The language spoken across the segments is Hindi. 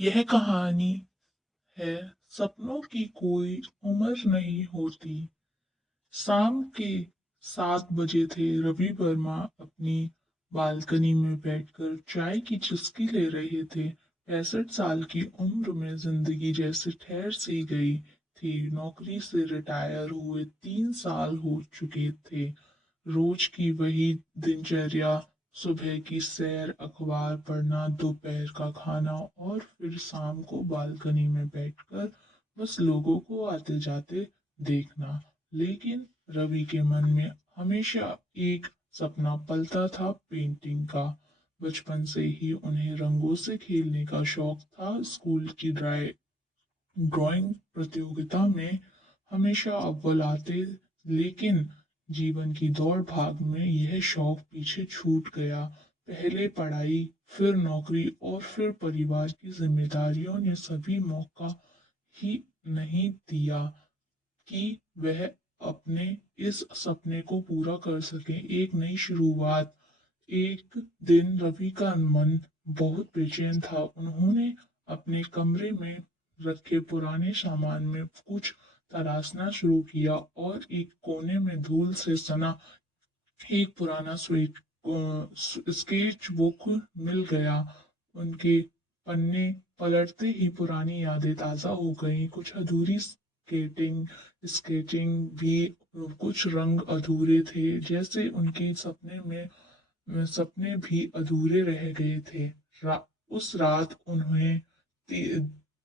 यह कहानी है सपनों की कोई उम्र नहीं होती। शाम के 7 बजे थे। रवि वर्मा अपनी बालकनी में बैठकर चाय की चुस्की ले रहे थे। 65 साल की उम्र में जिंदगी जैसे ठहर सी गई थी। नौकरी से रिटायर हुए 3 साल हो चुके थे। रोज की वही दिनचर्या, सुबह की सैर, अखबार पढ़ना, दोपहर का खाना और फिर शाम को बालकनी में बैठकर बस लोगों को आते जाते देखना। लेकिन रवि के मन में हमेशा एक सपना पलता था, पेंटिंग का। बचपन से ही उन्हें रंगों से खेलने का शौक था। स्कूल की ड्राइंग प्रतियोगिता में हमेशा अव्वल आते, लेकिन जीवन की दौड़ भाग में यह शौक पीछे छूट गया। पहले पढ़ाई, फिर नौकरी और फिर परिवार की जिम्मेदारियों ने सभी मौका ही नहीं दिया कि वह अपने इस सपने को पूरा कर सके। एक नई शुरुआत। एक दिन रवि का मन बहुत बेचैन था। उन्होंने अपने कमरे में रखे पुराने सामान में कुछ तराशना शुरू किया और एक कोने में धूल से सना एक पुराना स्केच बुक मिल गया। उनके पन्ने पलटते ही पुरानी यादें ताजा हो गईं। कुछ अधूरी स्केचिंग भी, कुछ रंग अधूरे थे, जैसे उनके सपने भी अधूरे रह गए थे। उस रात उन्हें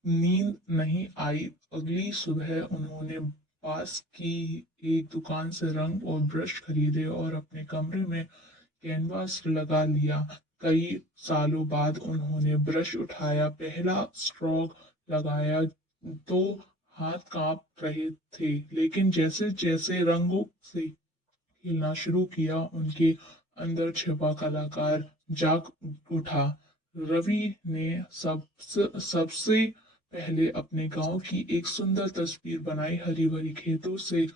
नींद नहीं आई। अगली सुबह उन्होंने पास की एक दुकान से रंग और ब्रश खरीदे और अपने कमरे में कैनवास लगा लिया। कई सालों बाद उन्होंने ब्रश उठाया, पहला स्ट्रोक लगाया तो हाथ कांप रहे थे, लेकिन जैसे जैसे रंगों से खेलना शुरू किया, उनके अंदर छिपा कलाकार जाग उठा। रवि ने सबसे पहले अपने गांव की एक सुंदर तस्वीर बनाई। हरी भरी खेतों से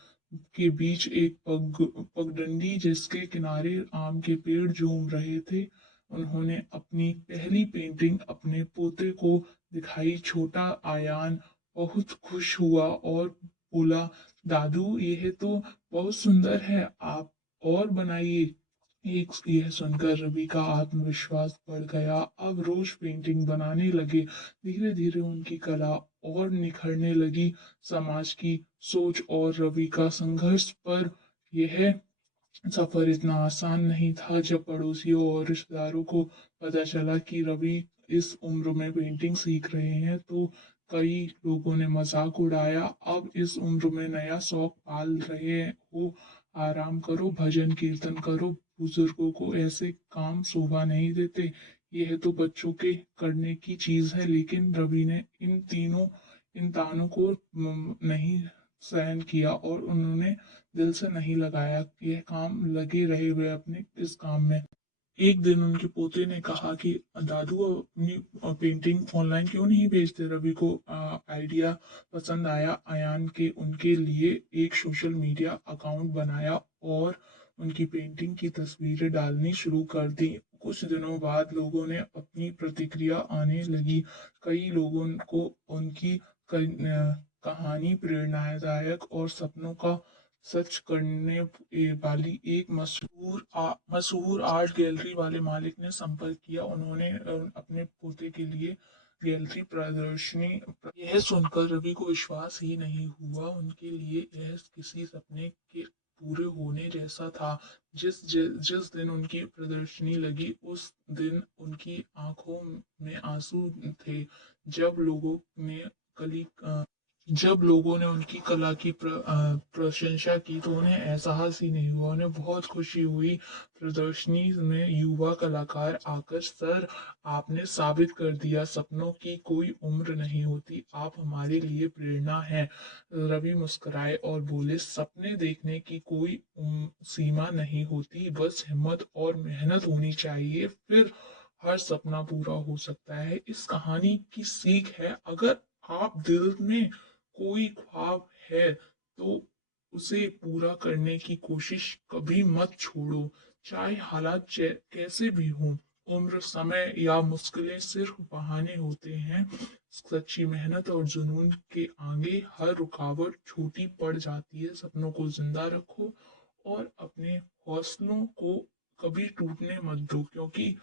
के बीच एक पगडंडी जिसके किनारे आम के पेड़ झूम रहे थे। उन्होंने अपनी पहली पेंटिंग अपने पोते को दिखाई। छोटा आयान बहुत खुश हुआ और बोला, दादू यह तो बहुत सुंदर है, आप और बनाइए। एक यह सुनकर रवि का आत्मविश्वास बढ़ गया। अब रोज पेंटिंग बनाने लगे। धीरे धीरे उनकी कला और निखरने लगी। समाज की सोच और रवि का संघर्ष पर यह सफर इतना आसान नहीं था। जब पड़ोसियों और रिश्तेदारों को पता चला कि रवि इस उम्र में पेंटिंग सीख रहे हैं, तो कई लोगों ने मजाक उड़ाया। अब इस उम्र में नया शौक पाल रहे हो, आराम करो, भजन कीर्तन करो। बुजुर्गों को ऐसे काम शोभा नहीं देते, यह तो बच्चों के करने की चीज है। लेकिन रवि ने इन तानों को नहीं सहन किया और उन्होंने दिल से नहीं लगाया। यह काम लगे रहे हुए अपने इस काम में। एक दिन उनके पोते ने कहा कि दादू अपनी पेंटिंग ऑनलाइन क्यों नहीं भेजते। रवि को आइडिया पसंद आया। अयान के उनके लिए एक सोशल मीडिया अकाउंट बनाया और उनकी पेंटिंग की तस्वीरें डालनी शुरू कर दी। कुछ दिनों बाद लोगों ने अपनी प्रतिक्रिया आने लगी। कई लोगों को उनकी कहानी प्रेरणादायक और सपनों का सच करने वाली एक मशहूर आर्ट गैलरी वाले मालिक ने संपर्क किया। उन्होंने अपने पोते के लिए गैलरी प्रदर्शनी। यह सुनकर रवि को विश्वास ही नहीं हुआ। उनके लिए यह किसी सपने के पूरे होने जैसा था। जिस दिन उनकी प्रदर्शनी लगी, उस दिन उनकी आंखों में आंसू थे। जब लोगों ने कली जब लोगों ने उनकी कला की प्रशंसा की, तो उन्हें एहसास ही नहीं हुआ, उन्हें बहुत खुशी हुई। प्रदर्शनी में युवा कलाकार आकर, सर आपने साबित कर दिया, सपनों की कोई उम्र नहीं होती, आप हमारे लिए प्रेरणा हैं। रवि मुस्कुराए और बोले, सपने देखने की कोई सीमा नहीं होती, बस हिम्मत और मेहनत होनी चाहिए, फिर हर सपना पूरा हो सकता है। इस कहानी की सीख है, अगर आप दिल में कोई ख्वाब है तो उसे पूरा करने की कोशिश कभी मत छोड़ो, चाहे हालात कैसे भी हों। उम्र, समय या मुश्किलें सिर्फ बहाने होते हैं। सच्ची मेहनत और जुनून के आगे हर रुकावट छोटी पड़ जाती है। सपनों को जिंदा रखो और अपने हौसलों को कभी टूटने मत दो, क्योंकि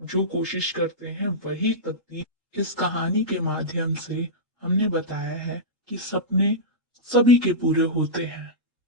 जो कोशिश करते हैं वही तकदीर। इस कहानी के माध्यम से हमने बताया है कि सपने सभी के पूरे होते हैं।